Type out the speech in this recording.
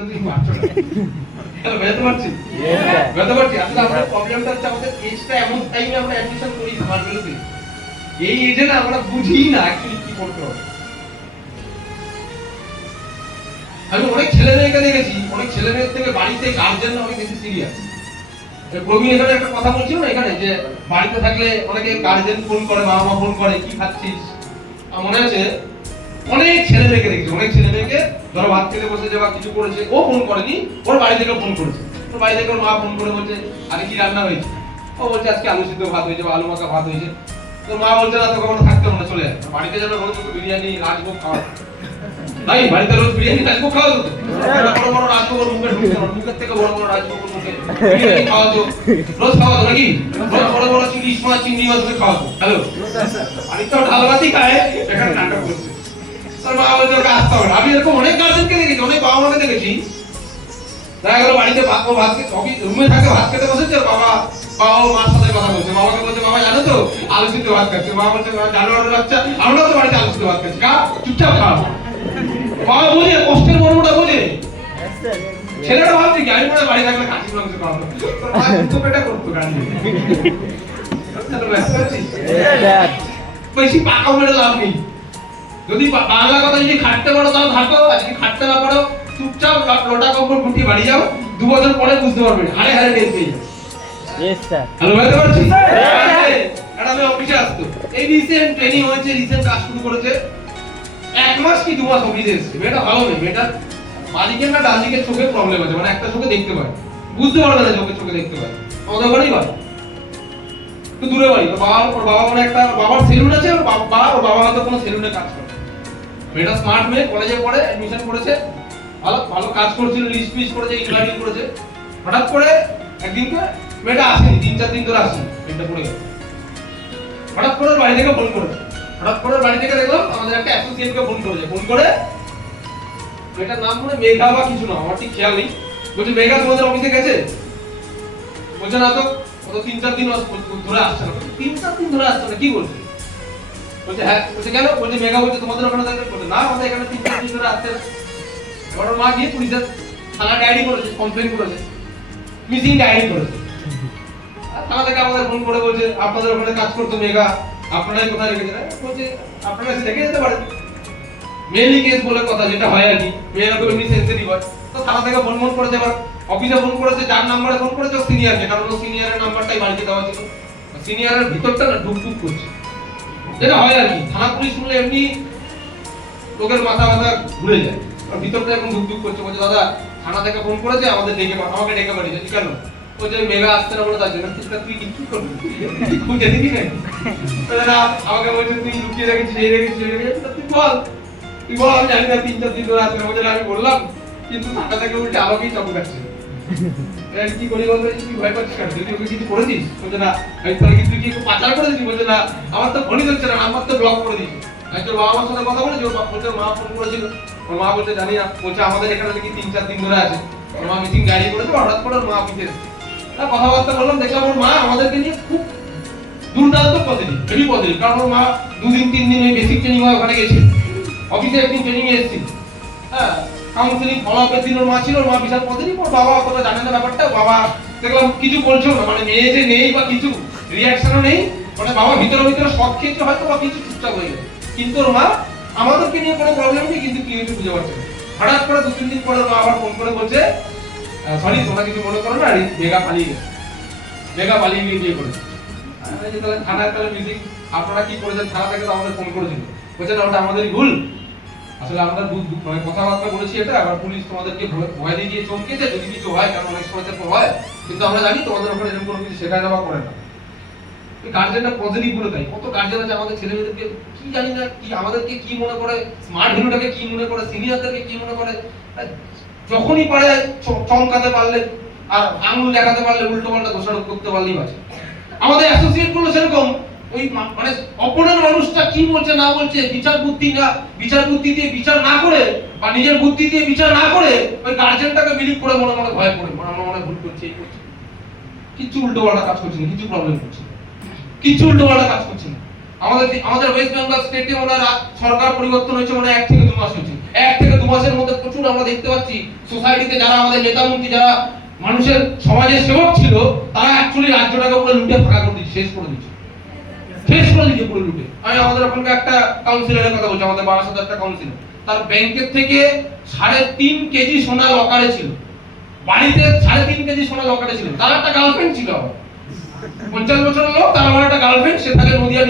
না তুমি পারছো না বুঝতে পারছি বুঝতে পারছি আসলে আমাদের প্রবলেমটা হচ্ছে আমাদের এজটা এমন টাইমে আমরা অ্যাডমিশন করি স্মার্টগুলোতে এই এজে না আমরা বুঝি না অ্যাকচুয়ালি কি করতে হবে আমি অনেক ছেলে মেয়েকে দেখেছি অনেক ছেলে মেয়ের থেকে বাড়িতে গার্জেনরা অনেক বেশি সিরিয়াস প্রবীণ এখানে একটা কথা বলছিল না এখানে যে বাড়িতে থাকলে অনেকে গার্জেন ফোন করে মা বাবা ফোন করে কি খাচ্ছিস আমার মনে আছে অনেক ছেলে মেয়েকে দেখেছি অনেক ছেলে মেয়েকে ধরো ভাত খেতে বসেছে বা কিছু করেছে ও ফোন করেনি ওর বাড়ি থেকে ফোন করেছে ওর বাড়ি থেকে ওর মা ফোন করে বলছে আরে কি রান্না হয়েছে ও বলছে আজকে আলু সিদ্ধ ভাত হয়েছে বা আলু মাখা ভাত হয়েছে তোর মা বলছে না তোকে কোনো থাকতে হবে না চলে যা বাড়িতে যাবে রোজ বিরিয়ানি রাজভোগ খাওয়া ভাই বাড়িতে রোজ বিরিয়ানি রাজভোগ খাওয়া তো বড় বড় রাজভোগ মুখে ঢুকছে মুখের থেকে বড় বড় রাজভোগ মুখে বিরিয়ানি খাওয়া তো রোজ খাওয়া তো নাকি রোজ বড় বড় চিংড়ি মাছ চিংড়ি মাছ খাওয়া তো হ্যালো বাড়িতে ঢাল ভাতই খায় এখানে নাটক করছে তোর মা বলছে ওকে আসতে হবে আমি এরকম অনেক গার্জেনকে দেখেছি অনেক বাবা মাকে দেখেছি দেখা গেল বাড়িতে ভাত রুমে থাকে ভাত খেতে বসেছে বাবা মার সাথে কথা বলছে বাবাকে বলছে বাবা জানো তো আলু সিদ্ধ ভাত খাচ্ছে মা বলছে জানোয়ারের বাচ্চা আমরা তো বাড়িতে আলু সিদ্ধ ভাত খাচ্ছি খা চুপচাপ খাও বাবা বোঝে কষ্টের মর্মটা বোঝে ছেলেটা ভাবছে কি আমি মনে বাড়ি থাকলে কাশি মাংস খাওয়াতো তোর মা কিন্তু পেটা করতো গান্ধী বেশি পাকা মেরে লাভ নেই যদি বাংলা কথা যদি খাটতে পারো তাহলে থাকো আর যদি খাটতে না পারো চুপচাপ লোটা কম্বল গুটি বাড়ি যাও 2 বছর পরে বুঝতে পারবে হারে হারে টেস্ট পেয়ে যাবে यस सर হ্যালো বুঝতে পারছি এটা আমি অফিসে আসতো এই রিসেন্ট ট্রেনিং হয়েছে রিসেন্ট কাজ শুরু করেছে 1 মাস কি 2 মাস অফিসে এসেছে এটা ভালো নেই এটা বাদিকে না ডান দিকে চোখে প্রবলেম আছে মানে একটা চোখে দেখতে পায় বুঝতে পারবে না চোখে দেখতে পায় আমাদের বাড়ি বাড়ি তো দূরে বাড়ি তো বাবা মানে একটা বাবার সেলুন আছে ওর বাবা হয়তো কোনো সেলুনে কাজ করে মেয়েটা স্মার্ট মেয়ে কলেজে পড়ে অ্যাডমিশন করেছে ভালো ভালো কাজ করছিল লিস্ট পিস করেছে ইনভাইটিং করেছে হঠাৎ করে একদিনকে মেয়েটা আসেনি 3-4 দিন ধরে আসেনি মেয়েটা পড়ে গেল হঠাৎ করে বাড়ি থেকে ফোন করেছে হঠাৎ করে বাড়ি থেকে দেখলাম আমাদের একটা অ্যাসোসিয়েটকে ফোন করেছে ফোন করে মেয়েটার নাম মনে মেঘা বা কিছু না আমার ঠিক খেয়াল নেই বলছে মেঘা তোমাদের অফিসে গেছে বলছে না তো ও তো 3-4 দিন ধরে আসছে না 3-4 দিন ধরে আসছে না কি বলছে বলছে হ্যাঁ বলছে কেন বলছে মেঘা বলছে তোমাদের ওখানে থাকে বলছে না আমাদের এখানে 3-4 দিন ধরে আসছে না বড় মা গিয়ে পুলিশের থানা ডায়েরি করেছে কমপ্লেইন করেছে মিসিং ডায়েরি করেছে থানা থেকে আমাদের ফোন করে বলছে আপনাদের ওখানে কাজ করতো মেঘা আপনারাই কোথায় রেখেছেন বলছে আপনারা এসে দেখে যেতে পারেন মেইলি কেস বলে কথা যেটা হয় আর কি মেয়েরা তো এমনি সেনসিটিভ হয় তো থানা থেকে ফোন করেছে এবার অফিসে ফোন করেছে যার নাম্বারে ফোন করেছে সিনিয়রকে কারণ ও সিনিয়রের নাম্বারটাই বাড়িতে দেওয়া ছিল সিনিয়রের ভিতরটা না ঢুকঢুক করছে যেটা হয় আর কি থানা পুলিশ শুনলে এমনি লোকের মাথা ঘুরে যায় আর ভিতরটা এখন ঢুকঢুক করছে বলছে দাদা থানা থেকে ফোন করেছে আমাকে ডেকে পাঠিয়েছে কেন ওই যে মেঘা আসছে না বলে তার জন্য তুই কি করবি খুঁজে দেখি না আমাকে বলছে তুই লুকিয়ে রেখেছিস এই রেখেছিস তুই বল আমি জানি না 3-4 দিন ধরে আসবে বলছে আমি বললাম কিন্তু থানা থেকে উল্টে আমাকেই চমকাচ্ছে কি করি বলবে তুই ভয় পাচ্ছিস কেন যদি ওকে কিছু করেছিস বলছে না আমি তাহলে কি তুই কি একটু পাচার করে দিচ্ছিস বলছে না আমার তো ফোনই ধরছে না আমার তো ব্লক করে দিচ্ছি আমি তোর বাবা মার সাথে কথা বলেছি বলছে মা ফোন করেছিল ওর মা বলছে জানি না বলছে আমাদের এখানে নাকি 3-4 দিন ধরে আছে ওর মা মিটিং গাড়ি করেছে হঠাৎ করে ওর মা অফিসে কথাবার্তা বললাম দেখলাম ওর মা আমাদেরকে নিয়ে খুব দুর্দান্ত পজিটিভ ভেরি পজিটিভ কারণ ওর মা 2-3 দিন ওই বেসিক ট্রেনিং হয় ওখানে গেছে অফিসে একদিন ট্রেনিং এ এসেছিল হ্যাঁ কাউন্সিলিং ফলো আপের দিন ওর মা ছিল ওর মা বিশাল পজিটিভ ওর বাবা কথা জানে না ব্যাপারটা বাবা দেখলাম কিছু বলছেও না মানে মেয়ে যে নেই বা কিছু রিয়াকশনও নেই মানে বাবা ভিতরে শক খেয়েছে হয়তো বা কিছু চুপচাপ হয়ে গেছে কিন্তু ওর মা আমাদেরকে নিয়ে কোনো প্রবলেম নেই কিন্তু কি হয়েছে বুঝতে পারছে না হঠাৎ করে 2-3 দিন পরে ওর মা আবার ফোন করে বলছে সরি তোমরা কিছু মনে করো না মেঘা পালিয়ে গেছে মেঘা পালিয়ে গিয়ে বিয়ে করেছে আমি যে তাহলে থানায় তাহলে মিটিং আপনারা কি করেছেন থানা থেকে তো আমাদের ফোন করেছিল বলছে না ওটা আমাদেরই ভুল আসলে আমরা মানে কথাবার্তা বলেছি এটা আবার পুলিশ তোমাদেরকে ভয় দিয়ে চমকেছে যদি কিছু হয় কারণ অনেক সময় তো হয় কিন্তু আমরা জানি তোমাদের ওখানে এরকম কোনো কিছু শেখায় দেওয়া করে না গার্জেনটা পজিটিভ বলে তাই কত গার্জেন আছে আমাদের ছেলেমেয়েদেরকে কি জানি না কি আমাদেরকে কি মনে করে স্মার্ট ভ্যালুটাকে কি মনে করে সিনিয়রদেরকে কি মনে করে যখনই পারে চমকাতে পারলে আর আঙুল দেখাতে পারলে উল্টো পাল্টা দোষারোপ করতে পারলেই বাঁচে আমাদের অ্যাসোসিয়েট গুলো সেরকম ওই মানে অপরের মানুষটা কি বলছে না বলছে বিচার বুদ্ধি দিয়ে বিচার না করে বা নিজের বুদ্ধি দিয়ে বিচার না করে ওই গার্জেনটাকে বিলিভ করে মনে মনে ভয় করে মনে ভুল করছে এই করছে কিছু উল্টো পাল্টা কাজ করছে না কিছু প্রবলেম করছে কিছু উল্টো পাল্টা কাজ করছে না আমাদের ওয়েস্ট বেঙ্গল স্টেটে ওনার সরকার পরিবর্তন হয়েছে মনে 1 থেকে 2 মাস হয়েছে 1 থেকে 2 মাসের মধ্যে প্রচুর আমরা দেখতে পাচ্ছি সোসাইটিতে যারা আমাদের নেতা মন্ত্রী, যারা মানুষের সমাজের সেবক ছিল, তারা অ্যাকচুয়ালি রাজ্যটাকে পুরো লুটে ফাঁকা করে দিচ্ছে, শেষ করে দিচ্ছে পুরো লুটে। আমি আমাদের ওখানকার একটা কাউন্সিলরের কথা বলছি, আমাদের বারাসাতে একটা কাউন্সিলর, তার ব্যাংকের থেকে 3.5 কেজি সোনা লকারে ছিল, বাড়িতে 3.5 কেজি সোনা লকারে ছিল, তার একটা গার্লফ্রেন্ড ছিল, 50 বছরের লোক, তার আমার একটা গার্লফ্রেন্ড, সে থাকে নদিয়া